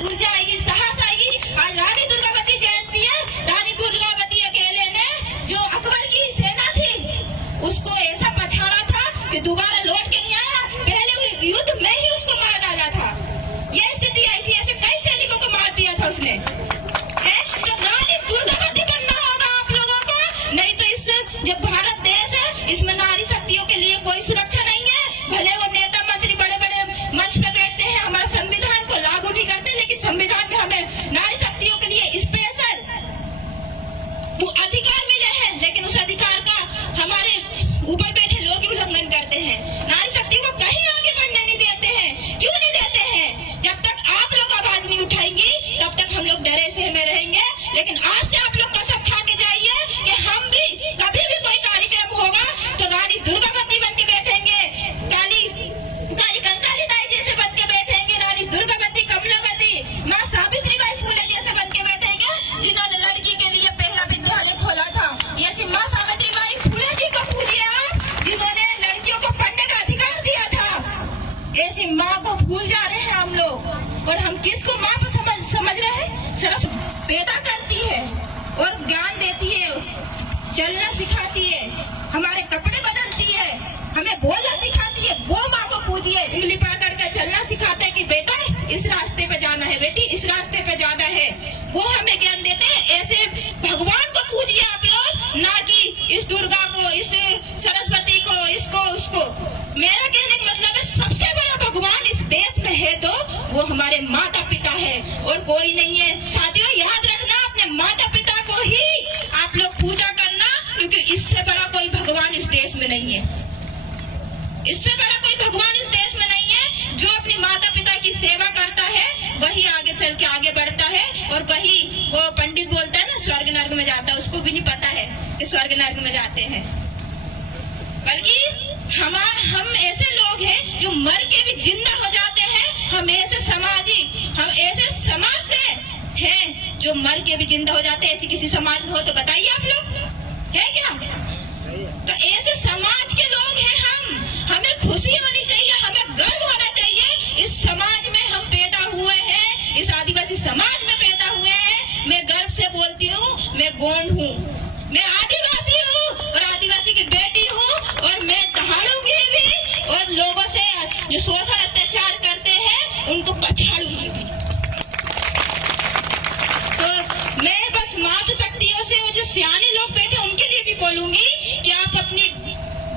ऊर्जा आएगी, साहस आएगी। आज रानी दुर्गावती जयंती है, रानी दुर्गावती अकेले ने जो अकबर की सेना थी उसको ऐसा पछाड़ा था कि दोबारा लौट के नहीं आया, पहले युद्ध में ही उसको मार डाला था। ये स्थिति आई थी, ऐसे कई सैनिकों को मार दिया था उसने। तो रानी दुर्गावती बनना होगा आप लोगों को, नहीं तो इस जो भारत देश है इसमें नारी शक्तियों के लिए कोई सुरक्षा नहीं है। भले वो नेता मंत्री बड़े बड़े मंच पे बैठते हैं, हमारे संविधान को लागू नहीं करते, लेकिन संविधान में हमें नारी शक्तियों के लिए स्पेशल अधिकार मिले हैं, लेकिन उस अधिकार का हमारे ऊपर बैठे लोग ही उल्लंघन करते हैं। नारी शक्ति को कहीं आगे बढ़ने नहीं देते हैं। क्यों नहीं देते हैं? जब तक आप लोग आवाज नहीं उठाएंगी तब तक हम लोग डरे से में रहेंगे। लेकिन आज से आप लोग कसम खा के जाइए कि हम भी कभी भी कोई कार्यक्रम होगा तो रानी दुर्गावती बन के बैठेंगे, काली कंकाली दाई जैसे बन के बैठेंगे, रानी दुर्गावती, कमलावती, माँ सावित्रीबाई फुले जैसे बन के बैठेंगे, जिन्होंने लड़की के लिए पहला विद्यालय खोला था। ऐसी माँ सावित्रीबाई फुले जी को भूलिए आप, जिन्होंने लड़कियों को पढ़ने का अधिकार दिया था। ऐसी माँ को भूल जा रहे हैं हम लोग। और हम किसको माँ को समझ रहे हैं? सरस पैदा करती है और ज्ञान देती है, चलना सिखाती है, हमारे कपड़े बदलती है, हमें बोलना सिखाती है। वो माँ को पूजिए, उंगली पकड़ कर चलना सिखाते हैं कि बेटा इस रास्ते पे जाना है, बेटी इस रास्ते पे जाना है। वो हमें ज्ञान देते हैं। ऐसे भगवान को पूजिए आप लोग, ना कि इस दुर्गा को, इस सरस्वती को, इसको उसको। मेरा कहने का मतलब है सबसे बड़ा भगवान इस देश में है तो वो हमारे माता पिता है और कोई नहीं है। साथियों याद रखना, अपने माता पिता को ही आप लोग पूजा करना, क्योंकि इससे बड़ा कोई भगवान इस देश में नहीं है। इससे बड़ा कोई भगवान इस देश में नहीं है। जो अपनी माता पिता की सेवा करता है वही आगे चल के आगे बढ़ता है, और वही वो पंडित बोलता है ना स्वर्ग नर्क में जाता है, उसको भी नहीं पता है कि स्वर्ग नर्क में जाते हैं। बल्कि हम ऐसे लोग हैं जो मर के भी जिंदा हो जाते हैं। हम ऐसे समाज से हैं जो मर के भी जिंदा हो जाते हैं। ऐसी किसी समाज में हो तो बताइए आप लोग, है क्या? तो ऐसे समाज के लोग हैं हम। हमें खुशी होनी चाहिए, हमें गर्व होना चाहिए। इस समाज में हम पैदा हुए हैं, इस आदिवासी समाज में पैदा हुए हैं। मैं गर्व से बोलती हूँ, मैं गोंड हूँ, मैं आदिवासी हूँ और आदिवासी की बेटी हूँ, और मैं दहाड़ूंगी भी, और लोगों से जो शोषण अत्याचार करते हैं उनको पछाड़ूंगी भी। तो मैं बस मातृ शक्तियों से, वो जो सियाने लोग बैठे उनके लिए भी बोलूंगी कि आप अपनी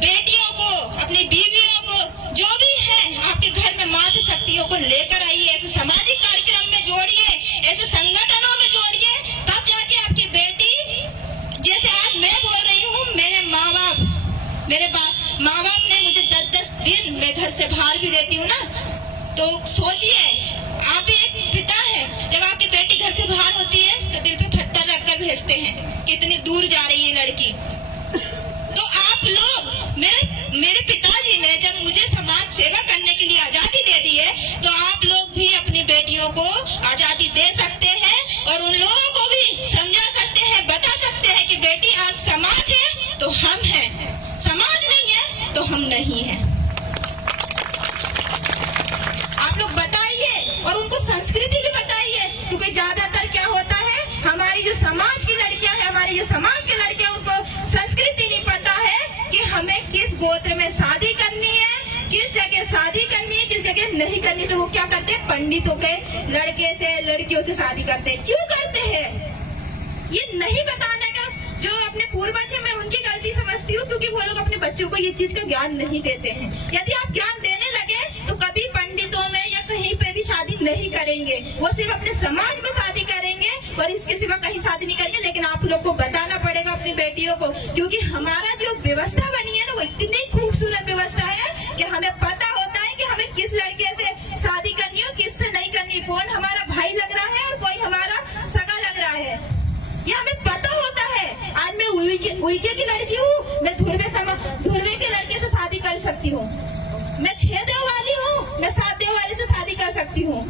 बेटियों को, अपनी बीवियों को, जो भी है आपके घर में मातृ शक्तियों को लेकर आइए, ऐसे सामाजिक कार्यक्रम में जोड़िए, ऐसे संगठनों में जोड़िए, तब जाके आपकी बेटी, जैसे आज मैं बोल रही हूँ, मेरे माँ बाप ने मुझे 10-10 दिन मैं घर से बाहर भी रहती हूँ ना, तो सोचिए आप भी एक पिता है, जब आपकी बेटी घर से बाहर होती है तो दिल पे पत्थर रखकर भेजते हैं, कितनी दूर जा रही है लड़की। तो आप लोग, मेरे पिताजी ने जब मुझे समाज सेवा करने के लिए आजादी दे दी है, तो आप लोग भी अपनी बेटियों को आजादी दे सकते हैं और उन लोगों को भी समझा सकते हैं, बता सकते हैं कि बेटी आज समाज है तो हम हैं, समाज नहीं है तो हम नहीं हैं। आप लोग बताइए और उनको संस्कृति भी बताइए, क्योंकि ज्यादातर क्या होता है, हमारी जो समाज की लड़कियां हैं, हमारी जो समाज के लड़के, उनको संस्कृति नहीं पता है कि हमें किस गोत्र में शादी करनी है, किस जगह शादी करनी है, किस जगह नहीं करनी। तो वो क्या करते हैं, पंडितों के लड़के से, लड़कियों से शादी करते हैं। क्यों करते हैं? ये नहीं बताने का जो अपने पूर्वज है, मैं उनकी गलती समझती हूँ, क्योंकि वो लोग अपने बच्चों को ये चीज का ज्ञान नहीं देते हैं। यदि आप ज्ञान देने लगे तो कभी पंडितों में या कहीं पे भी शादी नहीं करेंगे, वो सिर्फ अपने समाज में शादी करेंगे और इसके सिवा कहीं शादी नहीं करेंगे। लेकिन आप लोग को बताना पड़ेगा अपनी बेटियों को, क्योंकि हमारा जो व्यवस्था बनी है ना, वो इतनी खूबसूरत व्यवस्था है कि हमें पता होता है कि हमें किस लड़के से शादी करनी है, किससे नहीं करनी, कौन हमारा भाई लग रहा है और कोई हमारा सगा लग रहा है, ये हमें पता होता है। आज मैं उइके की लड़की हूँ, मैं धुर्वे के लड़के से शादी कर सकती हूँ, मैं 6 देव वाली हूँ, मैं 7 देव वाले से शादी कर सकती हूँ।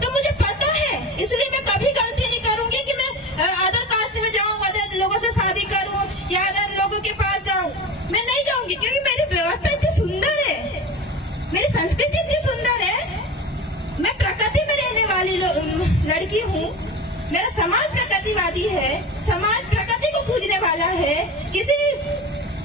तो मुझे पता है, इसलिए मैं कभी गलती नहीं करूंगी कि मैं अदर कास्ट में जाऊँ, अदर लोगों से शादी करूँ या अदर लोगों के पास जाऊँ। मैं नहीं जाऊंगी, क्योंकि मेरी व्यवस्था इतनी सुंदर है, मेरी संस्कृति इतनी सुंदर है। मैं प्रकृति में रहने वाली लड़की हूँ, मेरा समाज प्रगतिवादी है, समाज प्रगति को पूजने वाला है, किसी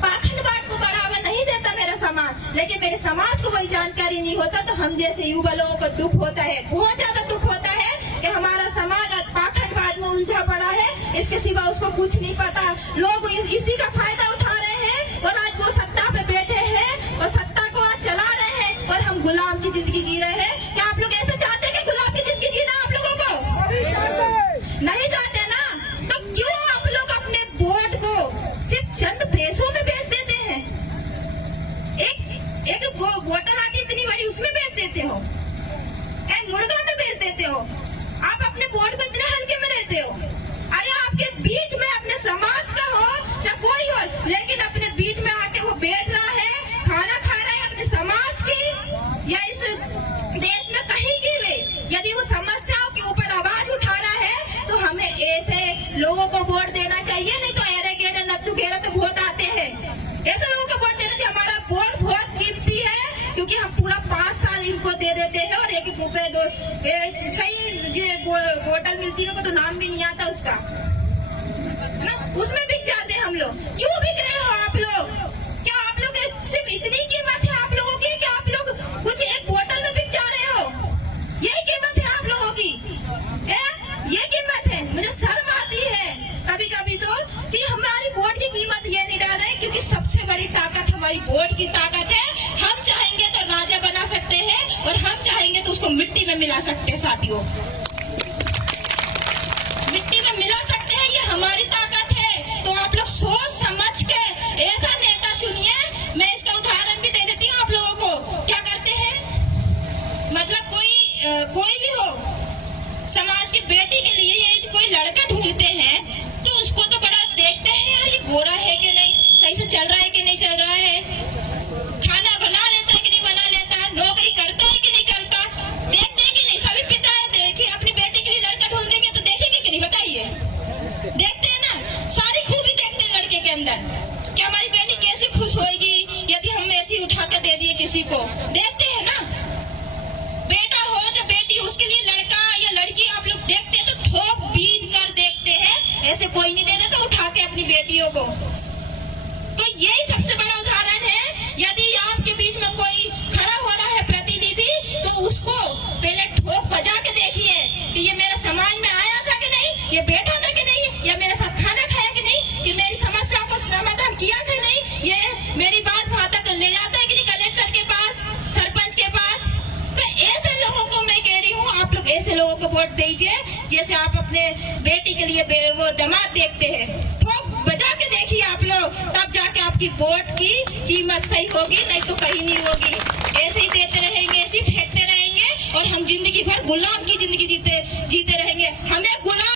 पाखंडवाद को बढ़ावा नहीं देता मेरा समाज। लेकिन मेरे समाज को वही जानकारी नहीं होता, तो हम जैसे युवा लोगों को दुख होता है, बहुत ज्यादा दुख होता है कि हमारा समाज आज पाखंडवाद में उलझा पड़ा है, इसके सिवा उसको कुछ नहीं पता। लोग इसी का फायदा उठा रहे हैं और आज वो सत्ता पे बैठे हैं और सत्ता को आज चला रहे हैं और हम गुलाम की जिंदगी जी रहे हैं। क्या आप लोग ऐसे चाहते हैं कि गुलाम की जिंदगी जीना आप लोगों को नहीं चाहते ना? तो क्यों आप लोग अपने वोट को सिर्फ चंद पैसों में बेच देते हैं? एक बोतल आती इतनी बड़ी, उसमें बेच देते हो, एक मुर्गा में बेच देते हो। आप अपने वोट को इतने हल्के में लेते हो। अरे आपके बीच में अपने समाज का हो चाहे कोई हो, लेकिन अपने बीच में आके वो बैठ रहा है, खाना खा रहा है अपने समाज की या इस देश में कहीं की भी यदि वो समस्याओं के ऊपर आवाज उठा रहा है, तो हमें ऐसे लोगों को वोट देना चाहिए। नहीं तो एरे गेरे नत्थु गेरे तो बहुत आते हैं, ऐसे लोगों को वोट देना चाहिए। हमारा वोट बहुत कीमती है, क्योंकि हम पूरा 5 साल इनको दे देते हैं और एक रुपए दो कई ये बोतल मिलती है, को तो नाम भी नहीं आता उसका ना, उसमें बिक जाते हैं हम लोग। क्यों बिक रहे हो आप लोग? क्या आप लोग सिर्फ इतनी कीमत है आप लोगों की कि आप लोग कुछ एक बोतल में बिक जा रहे हो? यही कीमत है आप लोगों की? ये कीमत है? मुझे शर्म आती है कभी कभी तो कि हमारी वोट की कीमत ये नहीं डाल रहे, क्योंकि सबसे बड़ी ताकत हमारी वोट की ताकत है। हम चाहेंगे तो राजा बना सकते हैं और हम चाहेंगे तो उसको मिट्टी में मिला सकते हैं। साथियों, मिट्टी में मिला सकते हैं, ये हमारी ताकत है। तो आप लोग सोच समझ के ऐसा नेता चुनिए। मैं इसका उदाहरण भी दे देती हूँ आप लोगों को। क्या करते हैं, मतलब कोई भी हो, समाज की बेटी के लिए ये कोई लड़का ढूंढते हैं तो उसको तो बड़ा देखते हैं, यार ये गोरा है कि नहीं, सही से चल रहा है कि नहीं चल रहा है, खाना बना लेता है कि नहीं बना लेता, नौकरी करता है कि नहीं करता, देखते हैं कि नहीं? सभी पिता है, देखिए अपनी बेटी के लिए लड़का ढूंढेंगे तो देखेंगे कि नहीं, बताइए? देखते हैं ना, सारी खूबी देखते हैं लड़के के अंदर कि हमारी बेटी कैसे खुश होगी यदि हम ऐसी उठा कर दे दिए किसी को। देखते हैं ना, बेटा हो या बेटी, उसके लिए लड़का या लड़की आप लोग देखते हैं तो ठोक बीन कर देखते हैं, ऐसे कोई नहीं दे देता उठा के अपनी बेटियों को। तो यही सबसे बड़ा उदाहरण है। यदि आपके बीच में कोई खड़ा हो रहा है प्रतिनिधि, तो उसको पहले ठोक बजा के देखिए कि ये मेरे समाज में आया था कि नहीं, ये बैठा था कि नहीं, या मेरे साथ खाना खाया कि नहीं, ये मेरी समस्या को समाधान किया कि नहीं, ये मेरी बात वहां तक ले जाता है कि नहीं, कलेक्टर के पास, सरपंच के पास। तो ऐसे लोगों को मैं कह रही हूँ, आप लोग ऐसे लोगों को वोट दीजिए जैसे आप अपने बेटी के लिए वो दामाद देखते हैं। ठोक बजा के देखिए आप लोग, तब जाके आपकी वोट की कीमत सही होगी, नहीं तो कहीं नहीं होगी। ऐसे ही देते रहेंगे, ऐसे ही फेंकते रहेंगे और हम जिंदगी भर गुलाम की जिंदगी जीते रहेंगे। हमें गुलाम